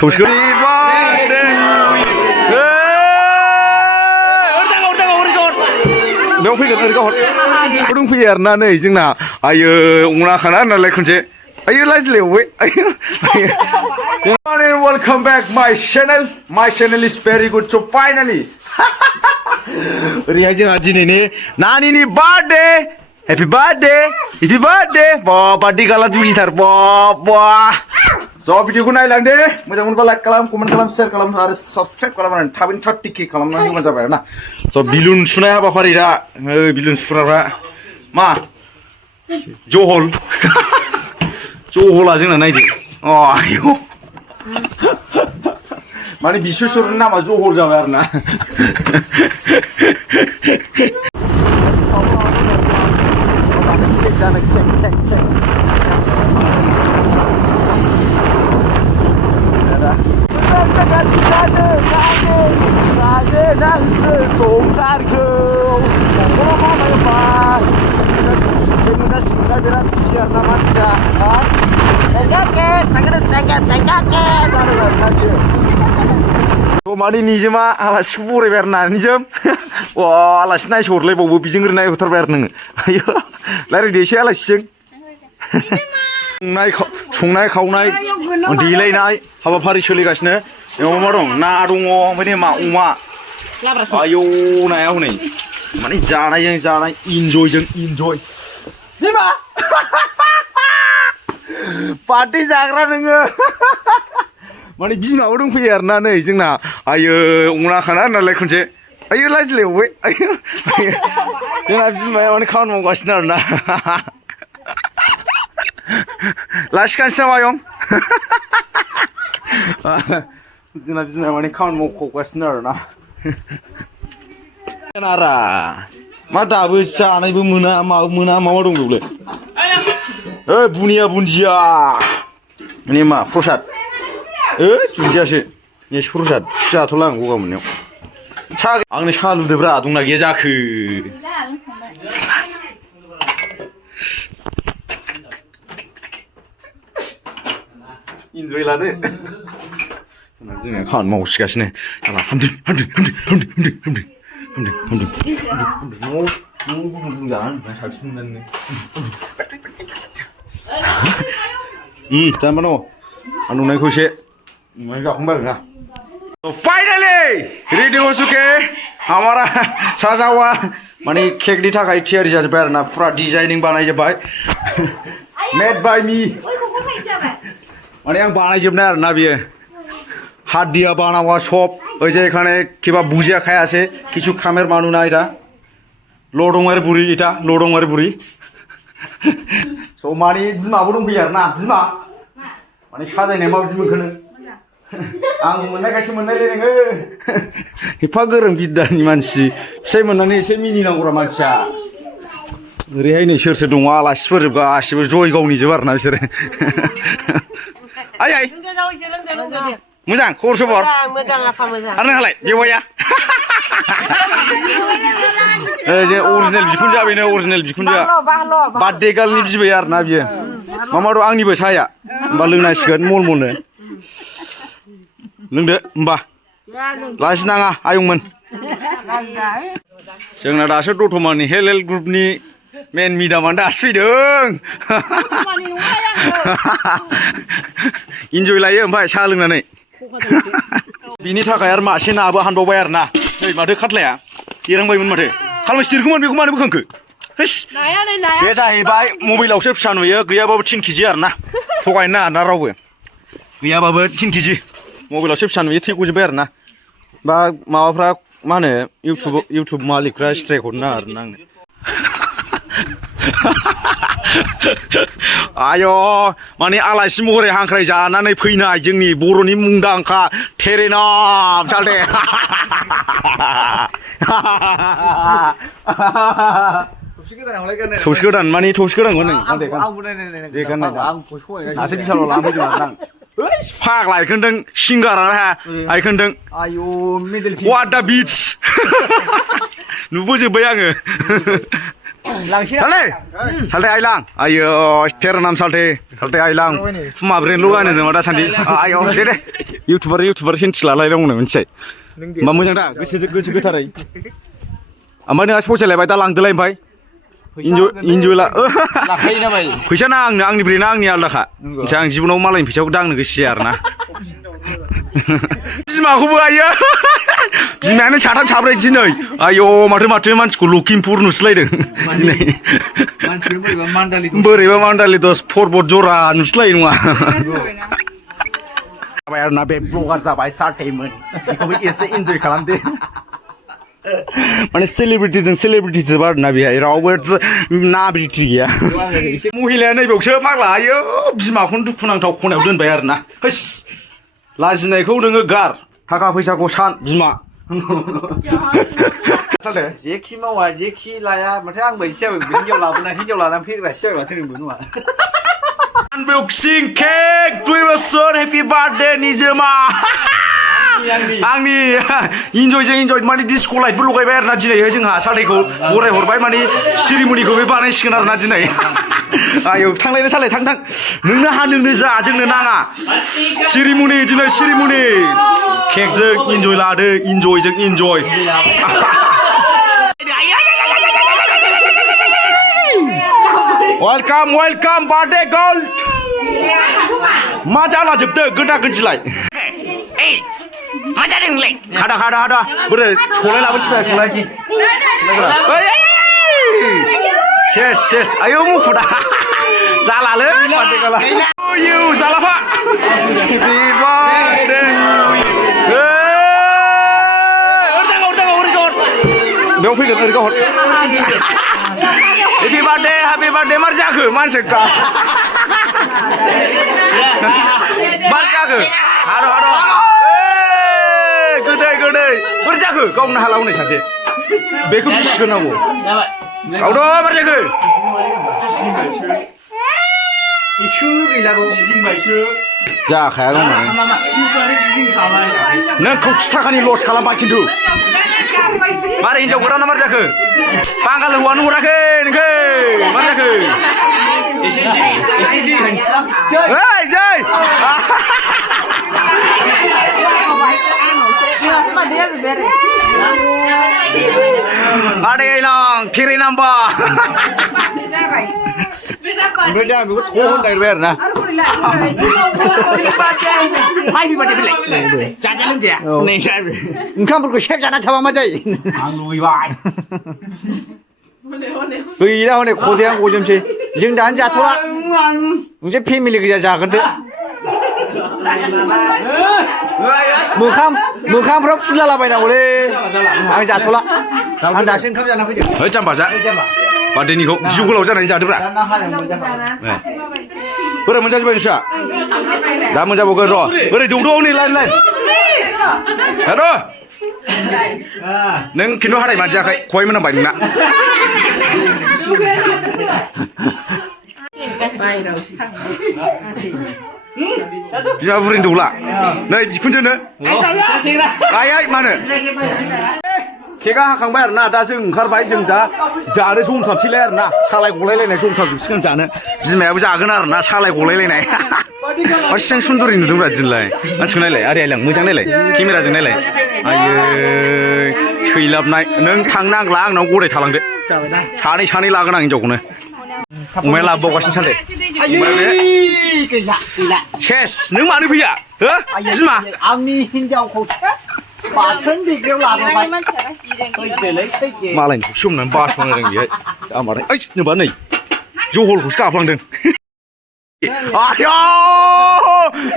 थौसिखौ बेयाव फैगोन ओरै गाहर गुदुं फैयो आरोना नै जोंना आयो उनाखाना नालाय खनसे आयो लाजिलायबावबाय आयो वेलकाम बेक माय चेनेल इज भेरि गुड स' फाइनालि ओरैहाय जोंहा दिनैनि नानिनि बार्थडे हेपि बार्थडे बार्थडे गाला दुगिथार स' भिडिअखौ नायलांदो मोजां मोनबा लाइक खालाम कमेन्ट खालाम शेयार खालाम आरो साबस्क्राइब खालामनानै थाबैनो 30K खालामना होबानो जाबाय आरोना स' बिलुन सुनाय हाबाफारि दा बिलुन सुग्राफ्रा मा जहला जोंना नायदो आयौ माने बिश्वेश्वरनि नामा जहल जाबाय आरोना माने निजोमा आलासिखौ बरायबाय आरो ना निजोम आलासि नायसहरलायबावो बिजों ओरै नायहरथारबाय आरो नोङो आयो रायज्लायदो एसे आलासिजों संनाय खावनाय देलायनाय हाबाफारि सोलिगासिनो बेयाव मा दं ना दङ ओमफ्राय मा अमा आयौ नाया हनै माने जानायजों जानाय इन्जय बिमा पार्टि जाग्रा नोङो माने बिमाबो दंफैयो आरोना नै जोंना आयो अनाखाना नालाय खनसे आयो लाजिलायबावबाय आयो जोंना बिमाया माने खामानि मावगासिनो आरोना लासिखानोसै नामा आयं जोंना बिमाया माने खामानि मावखावगासिनो आरोना नारा मा दाबो जानायबो मोना माबो मोना मा दं बेवलाय बुन्दिया माने मा प्रसाद दुन्दियासो एसे प्रसाद जाथ'ला आं गगा मोननायाव आंनो साहा लुदोब्रा दंना गैया जाखो इन्जय लादो जोंना खामानि मावसिगासिनो हामदों गुदुं जानानै साबसिन मोननानै जानोबा दङ आं नुनायखौ एसे नुनाय जाखांबाय आरोना फाइनाली रेडी हो चुके हमारा साजा हुआ माने केकनि थाखाय थियारि जाजोब्बाय आरोना फुरा डिजाइनिं बानायजोब्बाय मेड बाय मी माने आं बानायजोबनाय आरोना बियो हाथ दिया बना हुआ सब ওই যে এখানে কিবা বুঝিয়া খায় আছে কিছু খামের মানু না এটা লডংয়ের বুড়ি এটা লডংয়ের বুড়ি সো মানে বিমাबो दंफैयो आरोना बिमा माने साजायनाय माबायदि मोनखोनो आं मोननायखायसो मोननायलै नोङो एफा गोरों बिद्दानि मानसि फिसाय मोननानै एसे मिनिनांगौरा मानसिया ओरैहाय नै सोर सोर दङ आलासिफोर गासिबो जय गावनिजोब आरोना बिसोरो आय मोजां खबर सबर मोजां आफा मोजां आरो नोंहालाय बेवाइया जे अरिजिनेल बिखुनजोआ बेनो अरिजिनेल बिखुनजोआ बार्थडे गार्लनि बिबै आरोना बियो मा दं आंनिबो साहाया होमबा लोंनांसिगोन मलमलनो लोंदो होमबा लाजिनाङा आयंमोन जोंना दासो दतमानि हेल्थ ग्रुपनि मेन मिदामानो दासो फैदों इन्जय लायो ओमफ्राय साहा लोंनानै बिनि थाखाय आरो मासे नाबो हानबावबाय आरोना नै माथो खाथलाया एरहांबायमोन माथो खालमासि देरगौमोन बेखौ मानो बोखांखो बे जाहैबाय मबाइलावसो फिसा नुयो गैयाबाबो 10 केजि आरोना थगायनो नाङा ना रावबो गैयाबाबो 10 केजि मबाइलावसो फिसा नुयो थैग'जोब्बाय आरोना बा माबाफ्रा मा होनो इउटुब मालिकफ्रा स्ट्राइक हरनो नाङा आरोना आंनो आय' माने आलासि महरै हांख्राय जानानै फैनाय जोंनि बर'नि मुंदांखा थेरेनाम चालदे थौसि गोदान माने थौसि गोदानखौ नों दे गाननाय दासो बिसालाव लानानै फैदों आरोना फाग्ला आइखोनदों सिंगारानो हाया आइखोनदों वाट दा बिट्स नुबोजोब्बाय आङो Salte ailang. Ayo, teranam salte ailang. Mabrin lu kan itu ada sandi. Ayo, deh. YouTuber sih selalu yang mana mencai. Mamu yang dah, gue tarai. Aman yang aspok celai, baita lang delai pai. Enjoy lah. Kuisa nang ni beri nang ni Allah kah. Jangan jibun malah yang pisau dang nih share nah. Bisma aku buaya. Bisma ini cara cabret jinoi. Ayo, mati mansku looking pur nuslai deng. Beriba mandali tos forbot jora nuslai nua. Bayar nabe blogger sampai sartemen. Kau biasa enjoy kalam deh. Mana celebrities bar nabi hai. Robert nabi ya. Muhila ni bukse pakla ayo. Bisma aku tu punang tau kau nak bayar na. Hus. Lajnai kau dengar gar. Haka paisa kau san bisma. Jeki mau jeki laya, macam ang bersih, hinjau lah pihak bersih, macam ni bunuh. Unboxing cake, 2 besar happy birthday ni jema. Angni enjoy mani di sekolah itu lukai bayar naji nih, jeng ha, salah ikut, orang horbai mani ceremony kau bayar nih sekitar naji nih. Ayo, thang lain salah thang, nungna ha nungna za, jeng nanga. Ceremony, cake jeng enjoy lah deh, enjoy. Welcome, birthday girl. Macam lah jepte, geda kencilai. Macam ni mulai. Ada. Boleh, sekolah lah boleh sekolah lagi. Yes. Ayo move dah. Salah le, birthday girl. Oh you, salah pak. Happy birthday. Belum fikir ergot. Happy birthday marjaku, mansekka. Marjaku. Haro. Gede. Marjaku, kau nak halau ni saja. Beku biskan aku. Kau dah marjaku. Isu gila bu, jing baisu. Ja, kaya kau mana? Neng kau cakap ni los kalam bakin tu. Mari injau kurang nomor jaga. Pangkal luar nurah ke. Mana ke? Isi. Hey, Jai. Ada yang kiri nambah. Beda, aku kohon dari ber na. Happy birthday bilai. Jalan je. Nih saya. Engkau berku chef jana cawa macam. Anglui bai. Beda hone kodian kau jemsi. Jeng dan jatuh lah. Mungkin family kerja jaga tu. Mukam berapa sudah lah banyak boleh. Ang jatuh lah. Ang dasin kau jana kerja. Hei, jam baca. Pada ni kau juga lau jana jadi berapa? Berapa macam apa Indonesia? Dah macam bukan roh. Berapa jumlah ni lain. Aduh. Neng kini hari macam kau mana baik nak? Dia furin dulu lah. Nah, kunci ni. Ayah mana? Kega kang bayar na dah jeng karbai jeng dah jadi sum thap siler na salai golai lene sum thap sikan jana bismaya bu jagan ar na salai golai lene asing sunduri nudung rajin lai macam ni lai ada yang macam ni lai kamera jeng ni lai ayo hilap naik neng thang nang lang nang golai thalang deh chani lagan nang jauh ni umai lah bawa sin salai gila. Yes neng mana punya bisma Angni hinjau kau. Bahkan di kau lah. Malah ni, sum nan bas mana lagi? Amar, ni mana ni? Johol kau sekarang lang deng. Ayo,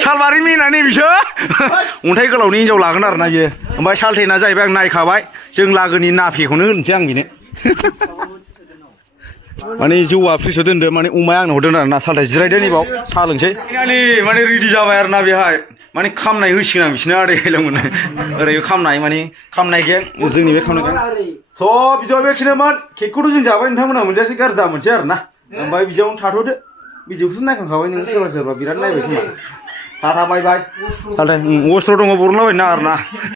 salwari mina ni bisa. Untai kalau ni jauh lagan arna je. Ambai salte na jai bang naik kabai. Jeng lagan ni napi kau ni siang gini. Mani jiwa priso dende mani umayang no dende na salte jirai deni bau salang sih. Ini mani ready jawab arna bihai. Mani kam naik husin am bisna ada yang mana. Orang kam naik mani kam naik ke zeng ni be kam naik. So bijau be kena man kekuru jeng jawab ni thamu na menjadi kerja menjadi arna. Ambai bijau thado de. Bijau tu naik kan kawai ni serba biran naik be kena. Tata bye bye. Salte, wostro dong borno be na arna.